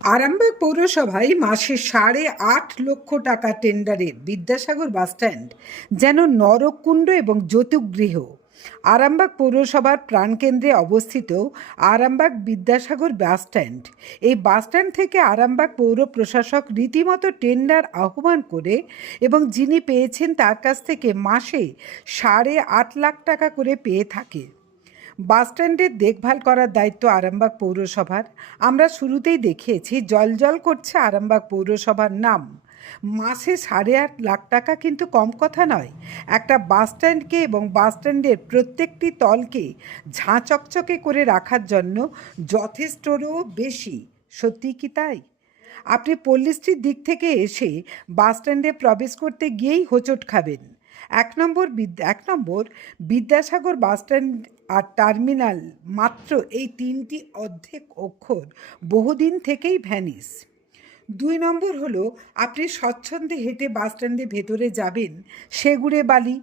আরামবাগ পৌরসভায় মাসে 8.5 লক্ষ টাকা টেন্ডারের বিদ্যাসাগর বাসস্ট্যান্ড যেন নরককুণ্ড এবং যৌতুকগৃহ। আরামবাগ পৌরসভার প্রাণকেন্দ্রে অবস্থিত আরামবাগ বিদ্যাসাগর বাসস্ট্যান্ড। এই বাসস্ট্যান্ড থেকে আরামবাগ পৌর প্রশাসক রীতিমতো টেন্ডার আহ্বান করে এবং যিনি পেয়েছেন তার কাছ থেকে মাসে 8.5 লাখ টাকা করে পেয়ে থাকে। বাসস্ট্যান্ডের দেখভাল করার দায়িত্ব আরামবাগ পৌরসভার। আমরা শুরুতেই দেখিয়েছি জলজল করছে আরামবাগ পৌরসভার নাম। মাসে 8.5 লাখ টাকা কিন্তু কম কথা নয়। একটা বাসস্ট্যান্ডকে এবং বাসস্ট্যান্ডের প্রত্যেকটি তলকে ঝাঁ চকচকে করে রাখার জন্য যথেষ্টরও বেশি। সত্যি কি তাই? আপনি পল্লীশ্রীর দিক থেকে এসে বাসস্ট্যান্ডে প্রবেশ করতে গিয়েই হোঁচট খাবেন। এক নম্বর বিদ্যাসাগর বাসস্ট্যান্ড আর টার্মিনাল, মাত্র এই 3টি অর্ধেক অক্ষর বহুদিন থেকেই ভ্যানিস। 2 নম্বর হলো আপনি স্বচ্ছন্দে হেঁটে বাসস্ট্যান্ডে ভেতরে যাবেন, সেগুড়ে বালি,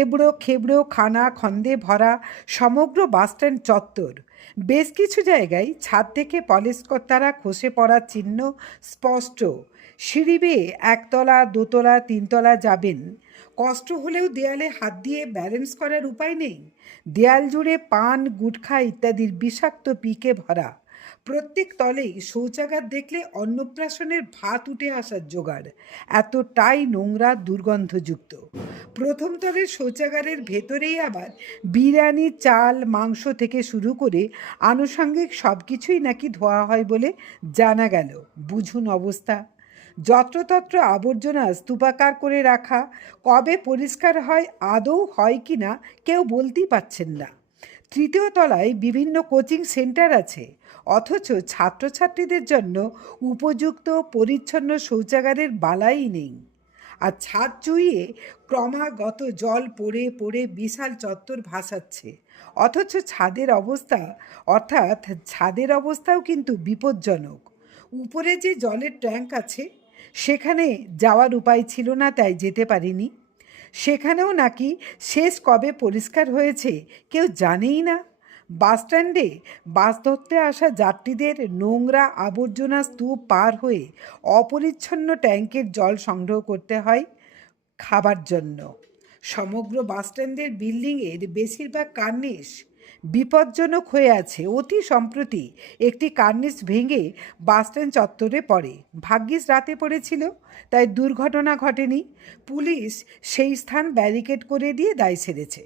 এবড়ো খেবড়ো খানা খন্দে ভরা সমগ্র বাসস্ট্যান্ড চত্বর। বেশ কিছু জায়গায় ছাদ থেকে পলিশকর্তারা খসে পড়ার চিহ্ন স্পষ্ট। সিঁড়ি বেয়ে 1তলা 2তলা 3তলা যাবেন, কষ্ট হলেও দেয়ালে হাত দিয়ে ব্যালেন্স করার উপায় নেই। দেয়াল জুড়ে পান গুটখা ইত্যাদির বিষাক্ত পিকে ভরা। প্রত্যেক তলেই শৌচাগার দেখলে অন্নপ্রাশনের ভাত উঠে আসার জোগাড়, এতটাই নোংরা দুর্গন্ধযুক্ত। প্রথম তলের শৌচাগারের ভেতরেই আবার বিরিয়ানি, চাল, মাংস থেকে শুরু করে আনুষঙ্গিক সব কিছুই নাকি ধোয়া হয় বলে জানা গেল। বুঝুন অবস্থা। যত্রতত্র আবর্জনা স্তূপাকার করে রাখা, কবে পরিষ্কার হয় আদৌ হয় কি না কেউ বলতেই পারছেন না। 3য় তলায় বিভিন্ন কোচিং সেন্টার আছে, অথচ ছাত্রছাত্রীদের জন্য উপযুক্ত পরিচ্ছন্ন শৌচাগারের বালাই নেই। আর ছাদ চুইয়ে ক্রমাগত জল পড়ে পড়ে বিশাল চত্বর ভাসাচ্ছে, অথচ ছাদের অবস্থাও কিন্তু বিপজ্জনক। উপরে যে জলের ট্যাঙ্ক আছে সেখানে যাওয়ার উপায় ছিল না, তাই যেতে পারিনি। সেখানেও নাকি শেষ কবে পরিষ্কার হয়েছে কেউ জানেই না। বাসস্ট্যান্ডে বাস ধরতে আসা যাত্রীদের নোংরা আবর্জনা স্তূপ পার হয়ে অপরিচ্ছন্ন ট্যাঙ্কের জল সংগ্রহ করতে হয় খাবার জন্য। সমগ্র বাসস্ট্যান্ডের বিল্ডিংয়ের বেশিরভাগ কার্নিশ বিপজ্জনক হয়ে আছে। অতি সম্প্রতি একটি কার্নিশ ভেঙে বাসস্ট্যান্ড চত্বরে পড়ে। ভাগ্যিস রাতে পড়েছিল, তাই দুর্ঘটনা ঘটেনি। পুলিশ সেই স্থান ব্যারিকেড করে দিয়ে দায় সেরেছে।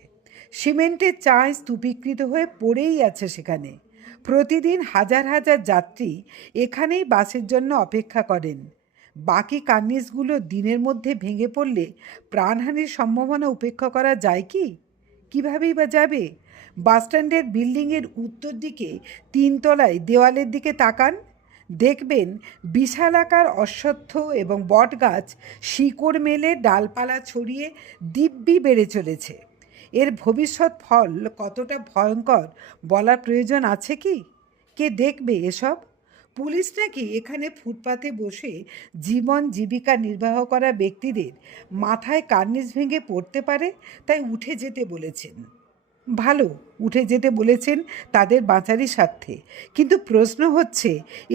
সিমেন্টের চাঁই স্তূপীকৃত হয়ে পড়েই আছে সেখানে। প্রতিদিন হাজার হাজার যাত্রী এখানেই বাসের জন্য অপেক্ষা করেন। বাকি কার্নিশগুলো দিনের মধ্যে ভেঙে পড়লে প্রাণহানির সম্ভাবনা উপেক্ষা করা যায় কি? কীভাবেই বা যাবে? বাসস্ট্যান্ডের বিল্ডিংয়ের উত্তর দিকে 3তলায় দেওয়ালের দিকে তাকান, দেখবেন বিশালাকার অশ্বত্থ এবং বটগাছ শিকড় মেলে ডালপালা ছড়িয়ে দিব্যি বেড়ে চলেছে। এর ভবিষ্যৎ ফল কতটা ভয়ঙ্কর বলার প্রয়োজন আছে কি? কে দেখবে এসব? পুলিশ নাকি এখানে ফুটপাতে বসে জীবন জীবিকা নির্বাহ করা ব্যক্তিদের মাথায় কার্নিশ ভেঙে পড়তে পারে তাই উঠে যেতে বলেছেন। ভালো, উঠে যেতে বলেছেন তাদের বাঁচারই স্বার্থে। কিন্তু প্রশ্ন হচ্ছে,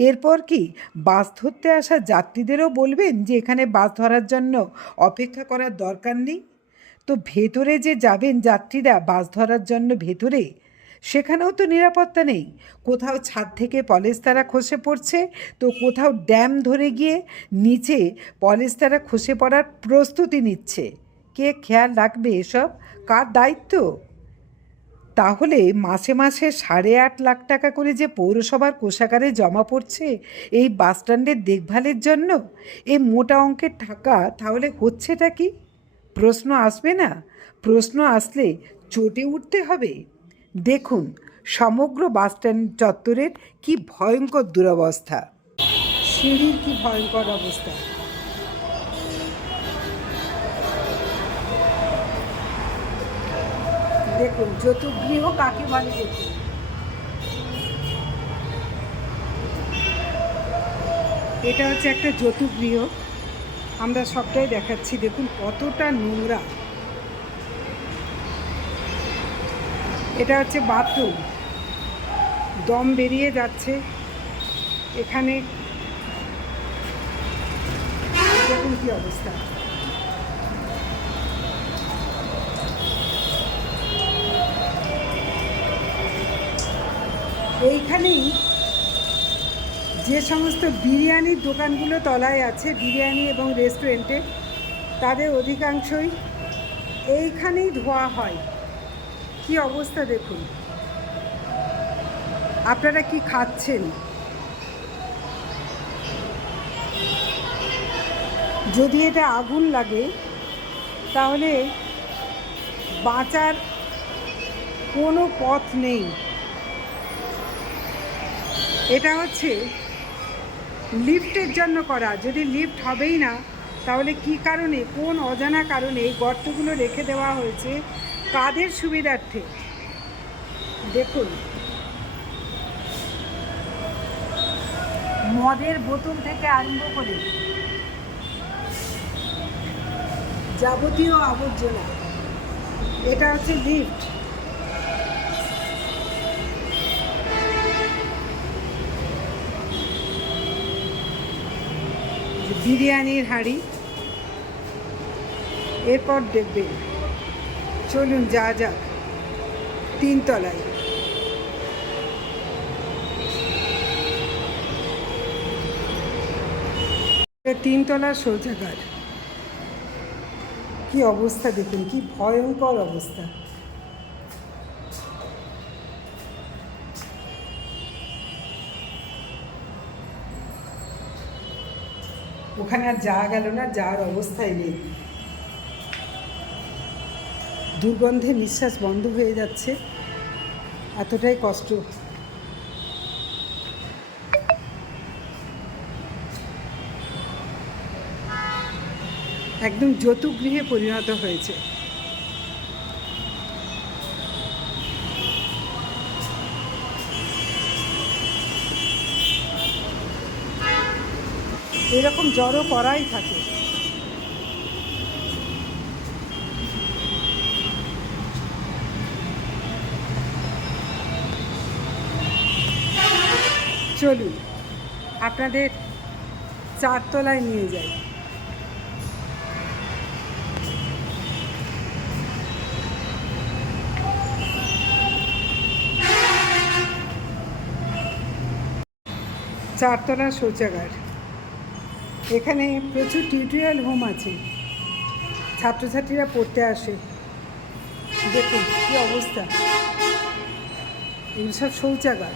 এরপর কি বাস ধরতে আসা যাত্রীদেরও বলবেন যে এখানে বাস ধরার জন্য অপেক্ষা করার দরকার নেই? তো ভেতরে যে যাবেন যাত্রীরা বাস ধরার জন্য ভেতরে, সেখানেও তো নিরাপত্তা নেই। কোথাও ছাদ থেকে পলেস্তারা খসে পড়ছে, তো কোথাও ড্যাম ধরে গিয়ে নিচে পলেস্তারা খসে পড়ার প্রস্তুতি নিচ্ছে। কে খেয়াল রাখবে এসব? কার দায়িত্ব? তাহলে মাসে মাসে 8.5 লাখ টাকা করে যে পৌরসভার কোষাগারে জমা পড়ছে এই বাসস্ট্যান্ডের দেখভালের জন্য, এই মোটা অঙ্কের টাকা তাহলে হচ্ছেটা কি? প্রশ্ন আসবে না? প্রশ্ন আসলে চটে উঠতে হবে। দেখুন সমগ্র বাসস্ট্যান্ড চত্বরের কি ভয়ঙ্কর দুরবস্থা, সিঁড়ির কি ভয়ঙ্কর অবস্থা। দেখুন যৌতুকগৃহ কাকে বলে। দেখুন এটা হচ্ছে একটা যৌতুকগৃহ, আমরা সবটাই দেখাচ্ছি। দেখুন কতটা নোংরা। এটা হচ্ছে বাথরুম, দম বেরিয়ে যাচ্ছে। এখানে দেখুন কি অবস্থা। এইখানেই যে সমস্ত বিরিয়ানির দোকানগুলো তলায় আছে, বিরিয়ানি এবং রেস্টুরেন্টে, তাদের অধিকাংশই এইখানেই ধোয়া হয়। কি অবস্থা দেখুন। আপনারা কি খাচ্ছেন? যদি এটা আগুন লাগে তাহলে বাঁচার কোনো পথ নেই। এটা হচ্ছে লিফটের জন্য করা। যদি লিফট হবেই না তাহলে কি কারণে, কোন অজানা কারণে এই গর্তগুলো রেখে দেওয়া হয়েছে, কাদের সুবিধার্থে? দেখুন, মদের বোতল থেকে আরম্ভ করে যাবতীয় আবর্জনা। এটা হচ্ছে লিফট। বিরিয়ানির হাঁড়ি, এরপর দেখবেন। চলুন যা যাক তিনতলায়। তিনতলার শৌচাগার। কি অবস্থা দেখুন, কি ভয়ঙ্কর অবস্থা। ওখানে আর যাওয়া গেল না, যাওয়ার অবস্থায় নেই। দুর্গন্ধে নিঃশ্বাস বন্ধ হয়ে যাচ্ছে, এতটাই কষ্ট। একদম যৌতুকগৃহে পরিণত হয়েছে। এরকম জড়ো করাই থাকে। চলুন আপনাদের চারতলায় নিয়ে যাই। চারতলার শৌচাগার। এখানে প্রচুর টিউটোরিয়াল হোম আছে, ছাত্রছাত্রীরা পড়তে আসে। দেখুন কী অবস্থা, এগুলো সব শৌচাগার।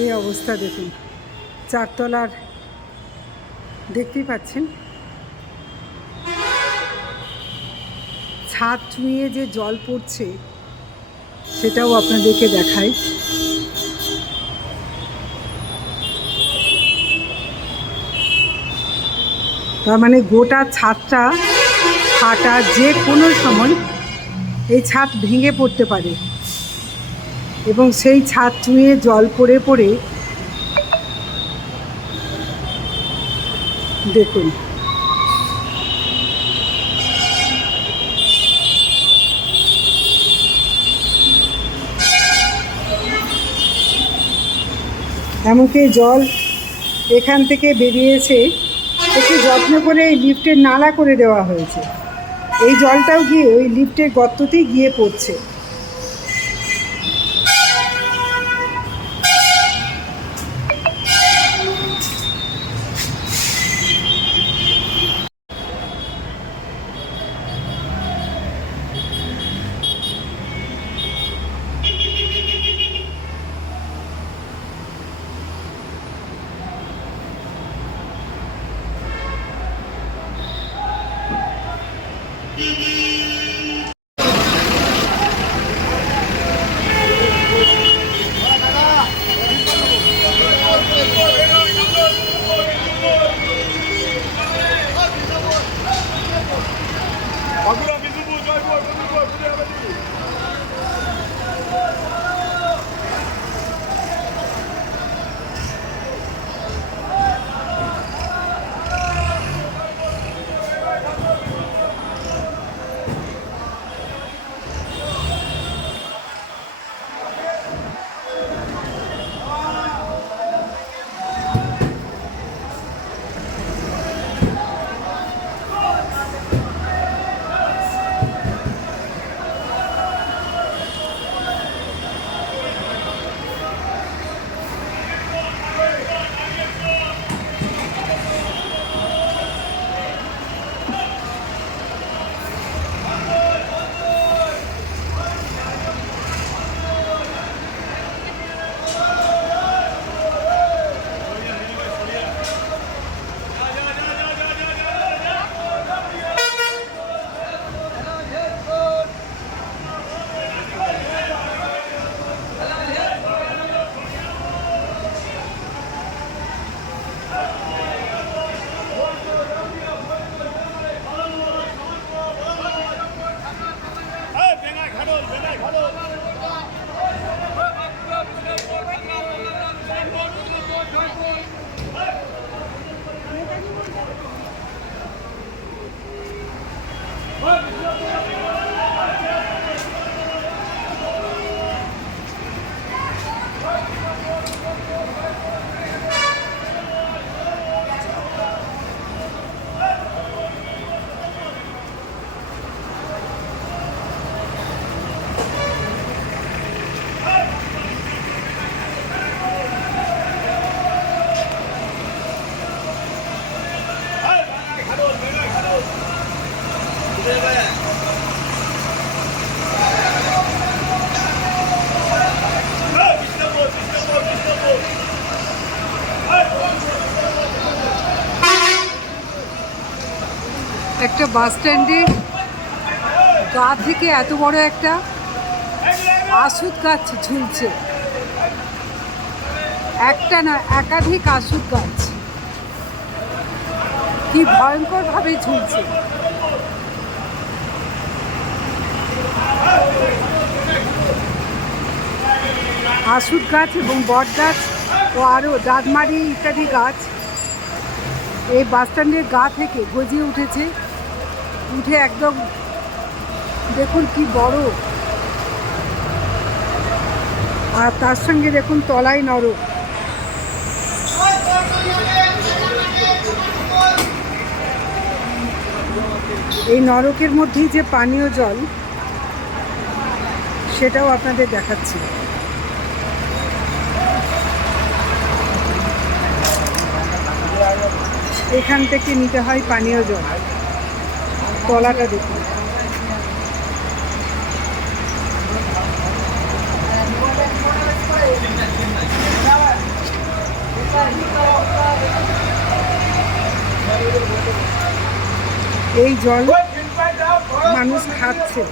এই অবস্থা দেখুন চারতলার, দেখতেই পাচ্ছেন। ছাদ ছুঁয়ে যে জল পড়ছে সেটাও আপনাদেরকে দেখাই। তার মানে গোটা ছাদটা ফাটা, যে কোনো সময় এই ছাদ ভেঙে পড়তে পারে এবং সেই ছাদ ছুঁয়ে জল পড়ে পড়ে দেখুন। এমনকি জল এখান থেকে বেরিয়েছে, একটু যত্ন করে এই লিফটের নালা করে দেওয়া হয়েছে। এই জলটাও গিয়ে ওই লিফটের গর্ততেই গিয়ে পড়ছে। একটা বাস স্ট্যান্ডে গা থেকে এত বড় একটা আশুত গাছ ঝুলছে, একটা না একাধিক আশুত গাছ, কি ভয়ঙ্কর ভাবে ঝুলছে। আশুত গাছ এবং বট গাছ ও আরও ডাদমারি ইত্যাদি গাছ এই বাস স্ট্যান্ডের গা থেকে গজিয়ে উঠেছে, উঠে একদম দেখুন কি বড়, আর তার সঙ্গে দেখুন তলায় নরক। এই নরকের মধ্যেই যে পানীয় জল সেটাও আপনাদের দেখাচ্ছি। এখান থেকে নিতে হয় পানীয় জল, তলাটা দেখুন। এই জল মানুষ খাচ্ছে।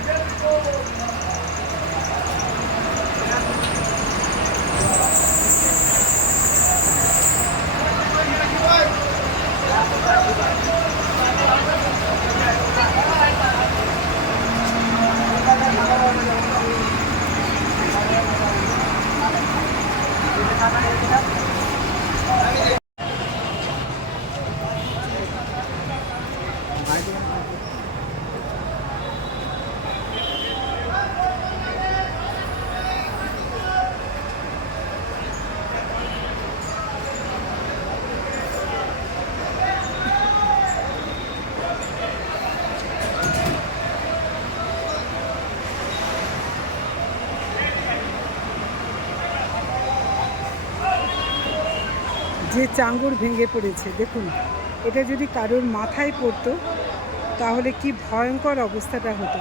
যে চাঙ্গুর ভেঙে পড়েছে দেখুন, এটা যদি কারোর মাথায় পড়তো তাহলে কি ভয়ঙ্কর অবস্থাটা হতো।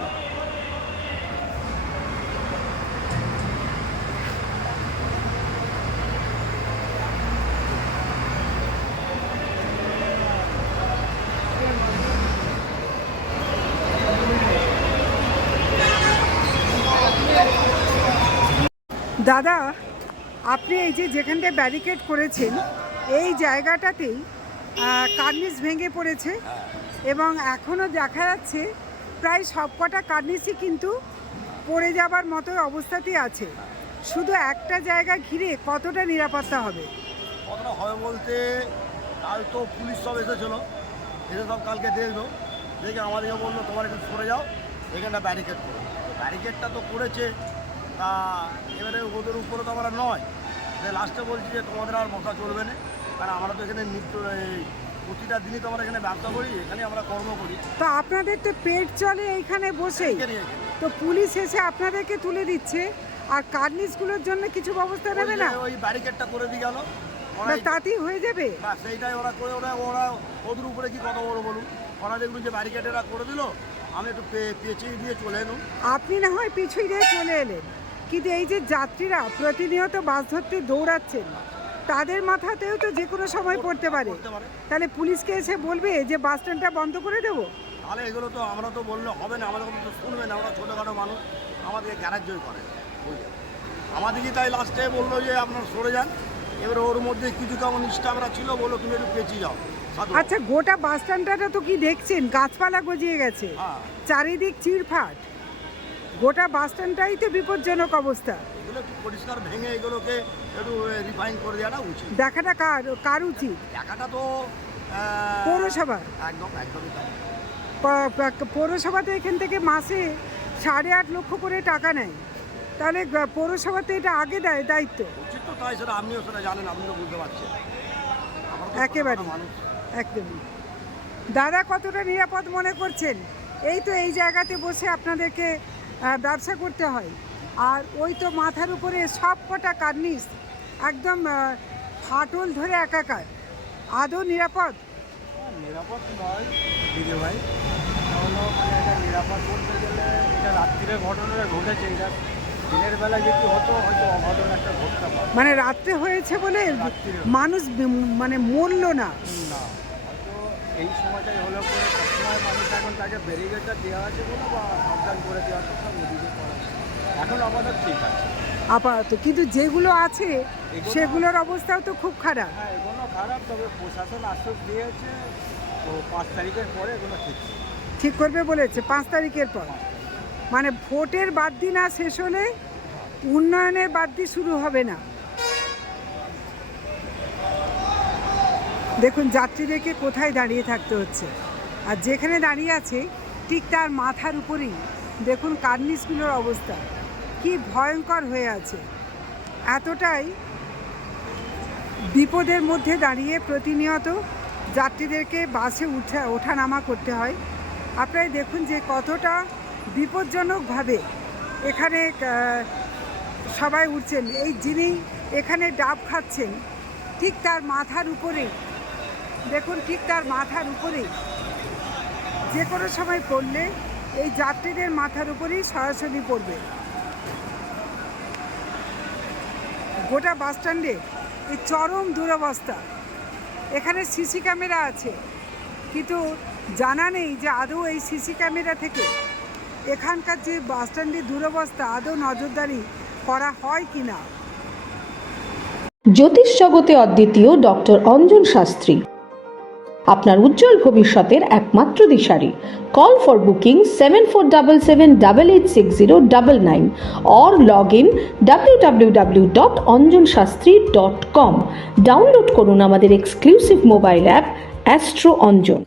দাদা, আপনি এই যে যেখানটায় ব্যারিকেড করেছেন এই জায়গাটাতেই কার্নিস ভেঙে পড়েছে এবং এখনও দেখা যাচ্ছে প্রায় সবকটা কার্নিসই কিন্তু পড়ে যাবার মতো অবস্থাতেই আছে। শুধু একটা জায়গা ঘিরে কতটা নিরাপত্তা হবে? কতটা হবে বলতে, কাল তো পুলিশ সব এসেছিলো, এসে সব কালকে দেখলো, দেখে আমাদেরকে বললো তোমার একটু সরে যাও, এখানটা ব্যারিকেড করো। ব্যারিকেডটা তো করেছে, তা এবারে ওদের উপরে তো আমরা নয়, লাস্টে বলছি যে তোমাদের আর বসা চলবে না, কারণ আমরা তো এখানে নিত্য প্রতিটা দিনই তো আমরা এখানে ব্যবসা করি, এখানে আমরা কর্ম করি। তো আপনাদের তো পেট চলে এইখানে বসেই, তো পুলিশ এসে আপনাদেরকে তুলে দিচ্ছে, আর কার্নিসগুলোর জন্য কিছু ব্যবস্থা নেবে না? ওই ব্যারিকেডটা করে দিয়ে গেল, তাতেই হয়ে যাবে। সেইটাই ওরা করে, ওরা ওদের উপরে কি কথা বলো বলুন। ওরা দেখুন যে ব্যারিকেডেরা করে দিল, আমি একটু পেঁচিয়ে দিয়ে চলে এলুম। আপনি না হয় পিছুই দিয়ে চলে এলেন, কিন্তু এই যে যাত্রীরা প্রতিনিয়ত বাস ধরতে দৌড়াচ্ছেন তাদের মাথাতেও তো যে কোনো সময় পড়তে পারে, তাহলে পুলিশকে এসে বলবে যে বাস স্ট্যান্ডটা বন্ধ করে দেবো? তাহলে এগুলো তো আমরা তো বললে হবে না, আমাদের তো শুনবে না, আমরা ছোটোখাটো মানুষ, আমাদেরকে গ্যারাজ্যই করে বুঝলেন। আমাদেরকে তাই লাস্টে বললো যে আপনারা সরে যান, এবার ওর মধ্যে কিছু কেমন স্টাফরা ছিল, বললো তুমি একটু পেঁচিয়ে যাও। আচ্ছা, গোটা বাস স্ট্যান্ডটা তো কি দেখছেন, গাছপালা গজিয়ে গেছে, চারিদিক চিরফাট, গোটা বাস স্ট্যান্ডটাই তো বিপজ্জনক অবস্থা। এগুলো একটু পরিষ্কার ভেঙে এগুলোকে একটু রিফাইন করে দেওয়াটা উচিত। দেখাটা কার উচিত? দেখাটা তো পৌরসভা, একদমই তাই। পৌরসভা তো এখান থেকে মাসে 8.5 লক্ষ করে টাকা নেয়, তাহলে পৌরসভাতে এটা আগে দেয় দায়িত্ব। উচিত তো তাই, সেটা আপনিও সেটা জানেন, আপনি তো বুঝতে পারছেন। একেবারে একদমই। দাদা, কতটা নিরাপদ মনে করছেন? এই তো এই জায়গাতে বসে আপনাদেরকে ব্যবসা করতে হয়, আর ওই তো মাথার উপরে সব কটা কার্নিস একদম ফাটল ধরে একাকার, আদৌ নিরাপদ? নিরাপদ নয় দিদি ভাই, কারণ জন্য মানে এটা নিরাপদ করতে গেলে এটা রাত্রিরের ঘটনাটা ঘটেছে, এটা দিনের বেলা যদি হতো হয়তো অঘটন একটা ঘটতে পারে। মানে রাত্রে হয়েছে বলে রাত্রিরে। মানুষ মানে মরলো না। না, হয়তো এই সময়টাই হলো পরে সবসময় মানুষ এখন তাকে ব্যারিকেডটা দেওয়া আছে বলে বা সাবধান করে দেওয়া আছে, সব ওদিকে করা আছে। এখন আমাদের ঠিক আছে আপাতত, কিন্তু যেগুলো আছে সেগুলোর অবস্থাও তো খুব খারাপ। হ্যাঁ, এগুলো খারাপ, তবে প্রশাসন আশ্বাস দিয়েছে তো 5 তারিখের পরে এগুলো ঠিক হবে। ঠিক করবে বলেছে 5 তারিখের পর। মানে ভোটের বাদ না শেষ হলে উন্নয়নের বাদ শুরু হবে না। দেখুন যাত্রীদেরকে কোথায় দাঁড়িয়ে থাকতে হচ্ছে, আর যেখানে দাঁড়িয়ে আছে ঠিক তার মাথার উপরেই দেখুন কার্নিশগুলোর অবস্থা কি ভয়ঙ্কর হয়ে আছে। এতটাই বিপদের মধ্যে দাঁড়িয়ে প্রতিনিয়ত যাত্রীদেরকে বাসে ওঠা নামা করতে হয়। আপনারা দেখুন যে কতটা বিপজ্জনকভাবে এখানে সবাই উঠছেন। এই যিনি এখানে ডাব খাচ্ছেন ঠিক তার মাথার উপরেই দেখুন, ঠিক তার মাথার উপরেই যে কোনো সময় পড়লে এই যাত্রীদের মাথার উপরেই সরাসরি পড়বে। গোটা বাস স্ট্যান্ডে এই চরম দুরবস্থা। এখানে সিসি ক্যামেরা আছে, কিন্তু জানা নেই যে আদৌ এই সিসি ক্যামেরা থেকে এখানকার যে বাস স্ট্যান্ডের দুরবস্থা আদৌ নজরদারি করা হয় কি না। জ্যোতিষ জগতে অদ্বিতীয় ডক্টর অঞ্জন শাস্ত্রী, আপনার উজ্জ্বল ভবিষ্যতের একমাত্র দিশারি। Call for booking 7477886099 or log in www.anjanshastri.com। Download করুন আমাদের exclusive mobile app Astro Anjan.